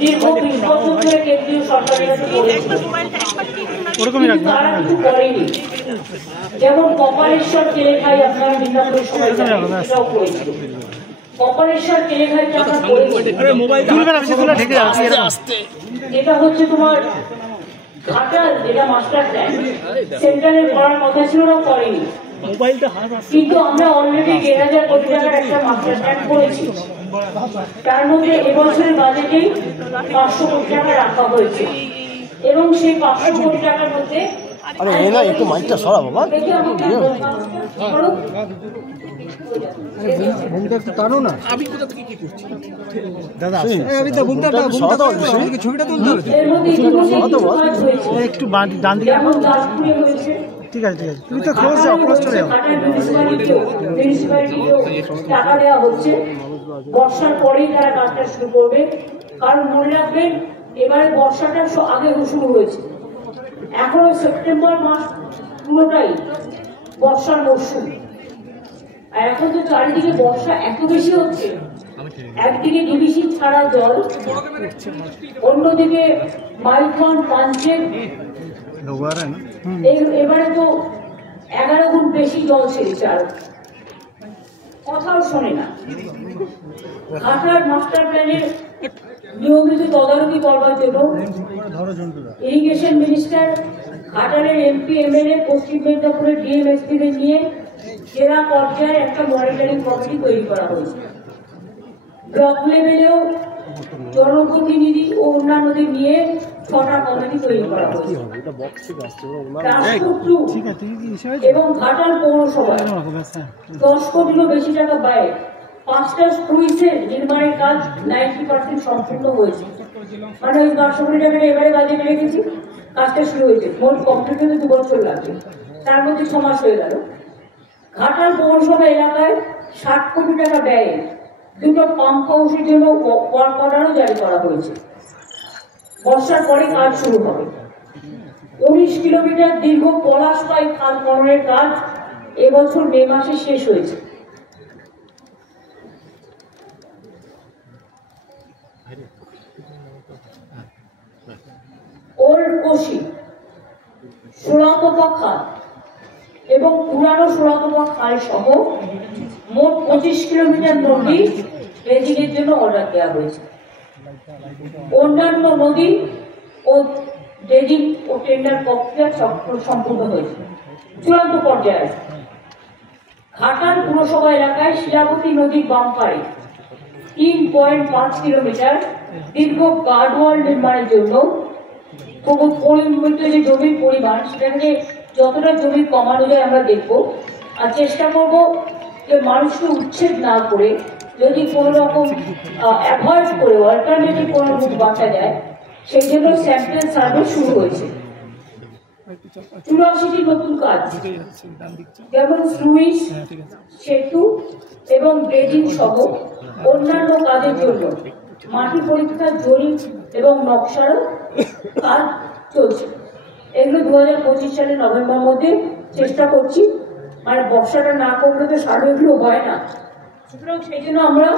দীর্ঘ 20 বছর ধরে কেন্দ্রীয় সরকারের করেনি। যেমন কপালেশ্বর কেলেখাই আপনারা বিদ্যাপুরের সময় এটাও করেছিল। কপালেশ্বর কেলেখাইটা আমরা করেছি, যেটা হচ্ছে তোমার ঘাটাল, যেটা মাস্টার প্ল্যান সেন্ট্রালের করার কথা ছিল না, করেনি। কিন্তু আমরা অলরেডি 1,000 কোটি টাকার একটা মাস্টার প্ল্যান করেছি। তার মধ্যে এবছরের বাজেটেই 500 কোটি টাকা রাখা হয়েছে এবং সেই 500 কোটি টাকার মধ্যে একটু মাইকটা সরা বাবা, টানো না। আমি কোথা থেকে কি করছি দাদা? ছবিটা তুলতে হবে, একটু ডান দিকে। ঠিক আছে ঠিক আছে, তুমি তো ক্লোজ যাও, ক্লোজ চলে যাও। টাকা দেওয়া হচ্ছে, বর্ষার পরেই তারা কাজটা শুরু করবে। কারণ মনে রাখবেন, এবারে বর্ষাটা আগে শুরু হয়েছে, এখনো সেপ্টেম্বর মাস পুরোটাই বর্ষার মরশুম। আর এখন তো চারিদিকে বর্ষা এত বেশি হচ্ছে, একদিকে ডিবিসি ছাড়া জল, অন্যদিকে মাইথন পাঞ্চেত, এবারে তো 11 গুণ বেশি জল ছেড়েছে। আর কথাও শোনে না। ঘাটার মাস্টার প্ল্যানের নিয়মিত তদারকি করবার জন্য ইরিগেশন মিনিস্টার, ঘাটালের এমপি এমএলএ, পশ্চিম মেদিনীপুরের ডিএমএসপিদের নিয়ে জেলা পর্যায়ে একটা মনিটরিং কমিটি তৈরি করা হয়েছে। ব্লক লেভেলেও জনপ্রতিনিধি ও অন্যান্যদের নিয়ে 6টা কমিটি তৈরি করা হয়েছে। এবং ঘাটাল পৌরসভায় 10 কোটিরও বেশি টাকা ব্যয়ে 5টা স্কুইসের নির্মাণের কাজ 90% সম্পূর্ণ হয়েছে। মানে ওই 500 কোটি টাকা এবারে বাজেটে রেখেছি, কাজটা শুরু হয়েছে। মোট কমপ্লিট হতে 2 বছর লাগবে, তার মধ্যে 6 মাস হয়ে গেল। ঘাটাল পৌরসভা এলাকায় 60 কোটি টাকা ব্যয়ে 2টো পাম্প হাউসের জন্য ওয়ার্ক অর্ডারও জারি করা হয়েছে। বর্ষার পরে কাজ শুরু হবে। 19 কিলোমিটার দীর্ঘ পলাশপাই খাল খননের কাজ এবছর মে মাসে শেষ হয়েছে। ওল্ড কোশি, সোলাতপা খাল এবং পুরানো সোলাতপা খাল সহ মোট 25 কিলোমিটার নদী ড্রেজিংয়ের জন্য অর্ডার দেওয়া হয়েছে। অন্যান্য নদী ও ড্রেজিং ও টেন্ডার প্রক্রিয়া সম্পূর্ণ হয়েছে, চূড়ান্ত পর্যায়ে। ঘাটাল পুরসভা এলাকায় শিলাবতী নদীর বাম পাড়ে 3.5 কিলোমিটার দীর্ঘ গার্ডওয়াল নির্মাণের জন্য পরিমিত যে জমির পরিমাণ, সেটাকে যতটা জমি কমানো যায় আমরা দেখব। আর চেষ্টা করব যে মানুষকে উচ্ছেদ না করে, যদি কোনো রকম অ্যাভয়েড করে অল্টারনেটিভ কোনো রুট বাঁচা যায়, সেই জন্য স্যাম্পল সার্ভে শুরু হয়েছে। 84টি নতুন কাজ, যেমন স্লুইস, সেতু এবং ড্রেজিং সহ অন্যান্য কাজের জন্য মাটি পরীক্ষা, জরিপ এবং নকশারও কাজ চলছে। এগুলো 2025 সালের নভেম্বর মধ্যে চেষ্টা করছি। মানে বর্ষাটা না করলে তো সার্ভেগুলো হয় না, সুতরাং সেই জন্য আমরা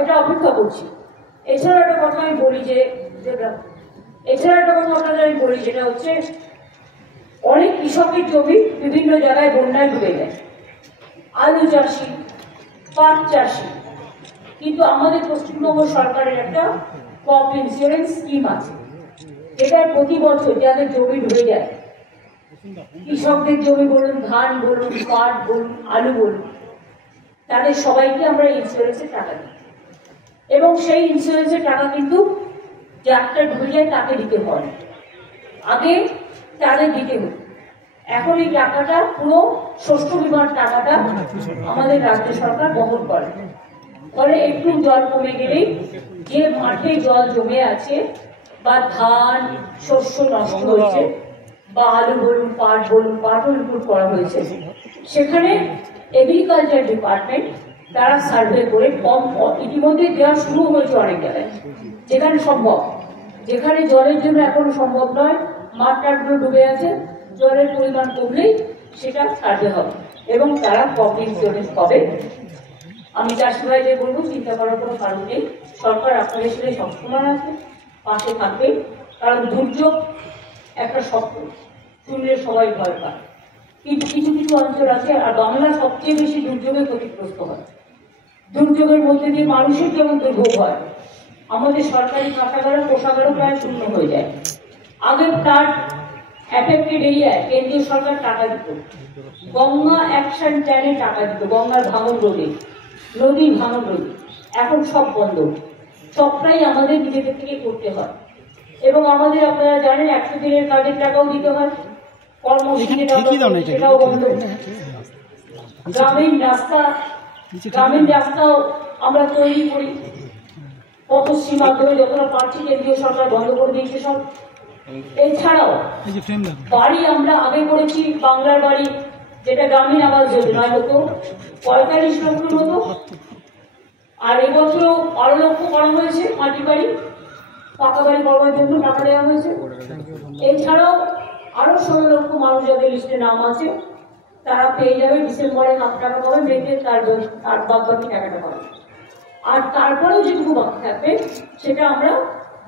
এটা অপেক্ষা করছি। এছাড়া একটা কথা আমি বলি যেটা হচ্ছে, অনেক কৃষকের জমি বিভিন্ন জায়গায় বন্যায় ডুবে যায়, আলু চাষি, পাট চাষি। কিন্তু আমাদের পশ্চিমবঙ্গ সরকারের একটা ক্রপ ইন্স্যুরেন্স স্কিম আছে, যেটা প্রতি বছর যাদের জমি ডুবে যায়, কৃষকদের জমি বলুন, ধান বলুন, পাট বলুন, আলু বলুন, তাদের সবাইকে আমরা ইন্স্যুরেন্সের টাকা দিই। এবং সেই ইন্স্যুরেন্সের টাকা কিন্তু যারটা ডুবে যায় তাকে দিতে হয়, আগে তাদের দিতে হতো। এখন এই টাকাটা পুরো শস্য বীমার টাকাটা আমাদের রাজ্য সরকার বহন করে। ফলে একটু জল কমে গেলেই যে মাঠে জল জমে আছে বা ধান শস্য নষ্ট হয়েছে, বা আলু বলুন, পাটও ইনক্লুড করা হয়েছে। সেখানে এগ্রিকালচার ডিপার্টমেন্ট তারা সার্ভে করে ইতিমধ্যে দেওয়া শুরু হয়েছে অনেক জায়গায়, যেখানে সম্ভব, যেখানে জলের জন্য এখনো সম্ভব নয়, মাঠটাগুলো ডুবে আছে, জলের পরিমাণ কমলেই সেটা সার্ভে হবে এবং তারা কভারেজ জোনে পাবে। আমি চাষি ভাইদের বলবো, চিন্তা করার কোনো কারণ নেই, সরকার আপনাদের সাথে সবসময় আছে, পাশে থাকবে। কারণ দুর্যোগ একটা শব্দ শুনলে সবাই ভয় পায়, কিন্তু কিছু কিছু অঞ্চল আছে, আর বাংলা সবচেয়ে বেশি দুর্যোগে ক্ষতিগ্রস্ত হয়। দুর্যোগের মধ্যে দিয়ে মানুষের যেমন দুর্ভোগ হয়, আমাদের সরকারি কাঁটাগারও কোষাগারও প্রায় শূন্য হয়ে যায়। আগে তার অ্যাফেক্টেড এরিয়ায় কেন্দ্রীয় সরকার টাকা দিত, গঙ্গা অ্যাকশন প্ল্যানে টাকা দিত, গঙ্গার ভাঙন রোধে, নদীর ভাঙন রোধে। এখন সব বন্ধ, সবটাই আমাদের নিজেদের থেকে করতে হয়। এবং আমাদের আপনারা জানেন 100 দিনের কাজের টাকাও দিতে হয়, কর্মসূচি সেটাও বন্ধ। গ্রামীণ রাস্তাও আমরা তৈরি করি পথশ্রীর মাধ্যমে, যতটা পারছি কেন্দ্রীয় সরকার বন্ধ করে দিয়েছে সব। এছাড়াও বাড়ি আমরা আগে করেছি, বাংলার বাড়ি যেটা গ্রামীণ আবাস যোজনায় হতো 45 লক্ষের মতো, আর এবছরও 12 লক্ষ করা হয়েছে মাটির বাড়ি, পাকা বাড়ি করবার জন্য টাকা দেওয়া হয়েছে। এছাড়াও আরো 16 লক্ষ মানুষ যাদের লিস্টে নাম আছে তারা পেয়ে যাবে, ডিসেম্বরে হাফ টাকা পাবে, মেয়েদের তার বাদ বাকি টাকাটা পাবে। আর তারপরেও যেটুকু বাকি থাকবে সেটা আমরা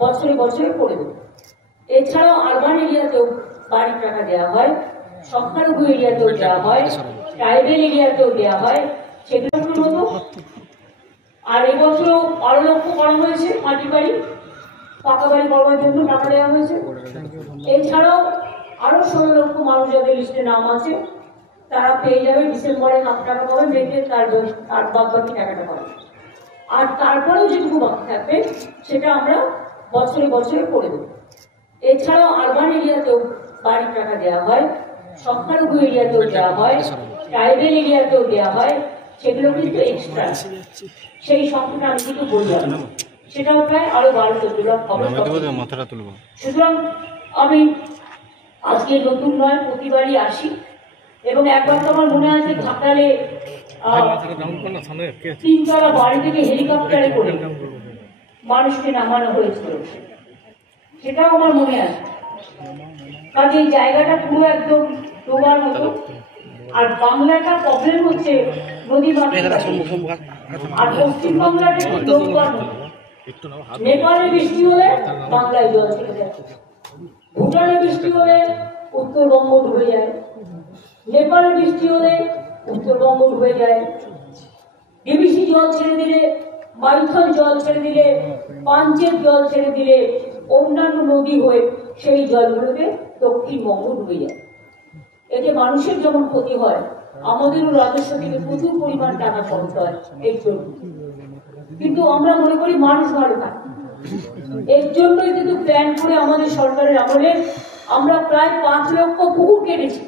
বছরে বছরে করে দেবো। এছাড়াও আরবান এরিয়াতেও বাড়ির টাকা দেওয়া হয়, সংখ্যালঘু এরিয়াতেও দেওয়া হয়, ট্রাইবেল এরিয়াতেও দেওয়া হয়, সেগুলোর মতো। আর এবছরও 12 লক্ষ করা হয়েছে মাটির বাড়ি, পাকা বাড়ি করবার জন্য টাকা দেওয়া হয়েছে। এছাড়াও আরো 16 লক্ষ মানুষ যাদের লিস্টে নাম আছে তারা পেয়ে যাবে, ডিসেম্বরে হাফ টাকা পাবে, মেয়েদের তার বাদ বাকি টাকাটা পাবে। আর তারপরেও যেটুকু বাকি থাকবে সেটা আমরা বছরে বছরে করে দেবো। এছাড়াও আরবান এরিয়াতেও বাড়ির টাকা দেওয়া হয়, সংখ্যালঘু এরিয়াতেও দেওয়া হয়, ট্রাইবেল এরিয়াতেও দেওয়া হয়, সেগুলো কিন্তু এক্সট্রা, সেই সংখ্যাটা আমি কিন্তু বললাম, সেটাও প্রায় আরো 12-14 লাখ হবে। সুতরাং আমি আজকে নতুন নয়, প্রতিবারই আসি, এবং একবার তো আমার মনে আছে ঘাটালে 3 তলা বাড়ি থেকে হেলিকপ্টারে করে মানুষকে নামানো হয়েছিল, সেটাও আমার মনে আছে। কাজে এই জায়গাটা পুরো একদম ডোবার মতো। আর বাংলাটা প্রবলেম হচ্ছে নদী মাটি, আর পশ্চিম বাংলাটা একটু ডোবার মতো। নেপালে বৃষ্টি হলে বাংলায় জল চলে যায়, ভুটানে বৃষ্টি হলে উত্তরবঙ্গ ডুবে যায়, নেপালে বৃষ্টি হলে উত্তরবঙ্গ ডুবে যায়, ডিবিসি জল ছেড়ে দিলে, মাইথন জল ছেড়ে দিলে, পাঞ্চের জল ছেড়ে দিলে, অন্যান্য নদী হয়ে সেই জলগুলোতে দক্ষিণবঙ্গ ডুবে যায়। এতে মানুষের যেমন ক্ষতি হয়, আমাদেরও রাজস্ব থেকে প্রচুর পরিমাণ টাকা খরচ হয় এর জন্য। কিন্তু আমরা মনে করি মানুষ ভালো থাকে, এর জন্যই কিন্তু প্ল্যান করে আমাদের সরকারের আমলে আমরা প্রায় 5 লক্ষ পুকুর কেটেছি,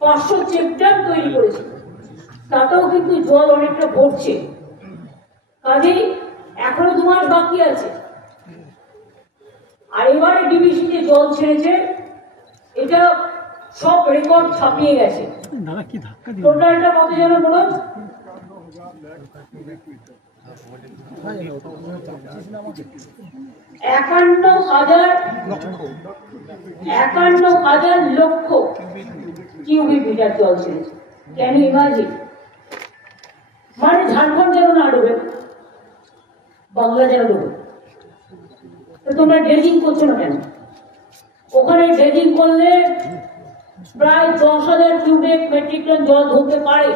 500 চেকড্যাম তৈরি করেছি, তাতেও কিন্তু জল অনেকটা ভরছে। কাজেই এখনো 2 মাস বাকি আছে। আর এবারে ডিবিসিতে জল ছেড়েছে, এটা সব রেকর্ড ছাপিয়ে গেছে। টোটালটা কত যেন বলো, 51,000 লক্ষ কিউবিক মিটার জল ছেড়েছে। Can you imagine? মানে ঝাড়খণ্ড যেন না ডুবে, বাংলা যেন ডুবে। তো তোমরা ড্রেজিং করছো না কেন? ওখানে ড্রেজিং করলে প্রায় 10,000 কিউবিক মেট্রিক টন জল ধরতে পারে,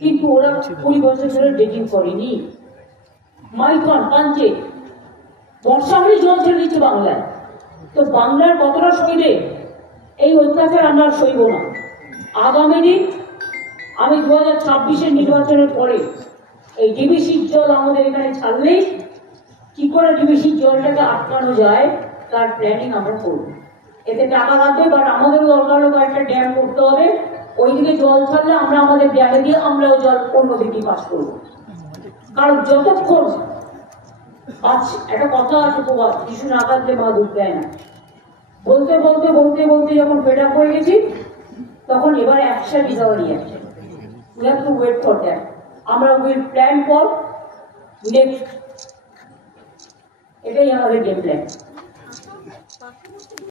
কিন্তু ওরা 20 বছর ধরে ড্রেজিং করেনি। মাইথন, পাঞ্চে বর্ষা হলে জল ছেড়ে দিচ্ছে বাংলায়। তো বাংলার কতটা সইবে? এই অত্যাচার আমরা সইব না। আগামী দিন আমি 2026-এর নির্বাচনের পরে এই ডিবিসির জল আমাদের এখানে ছাড়লেই কি করে ডিবিসির জলটাকে আটকানো যায় তার প্ল্যানিং আমরা করব। এতে টাকা লাগবে, বাট আমাদেরও দরকার হলে কয়েকটা ড্যাম করতে হবে। ওইদিকে জল ছাড়লে আমরা আমাদের ড্যামে দিয়ে আমরাও জল অন্যদিকে পাস করবো। কারণ যতক্ষণ একটা কথা আছে, প্রবাদ, শিশু না কাঁদলে মা দুধ দেয় না। বলতে বলতে বলতে বলতে যখন ফেড আপ হয়ে গেছি, তখন এবার action is our reaction. We have to wait for that. আমরা উইল প্ল্যান ফর নেক্সট, এটাই আমাদের গেম প্ল্যান।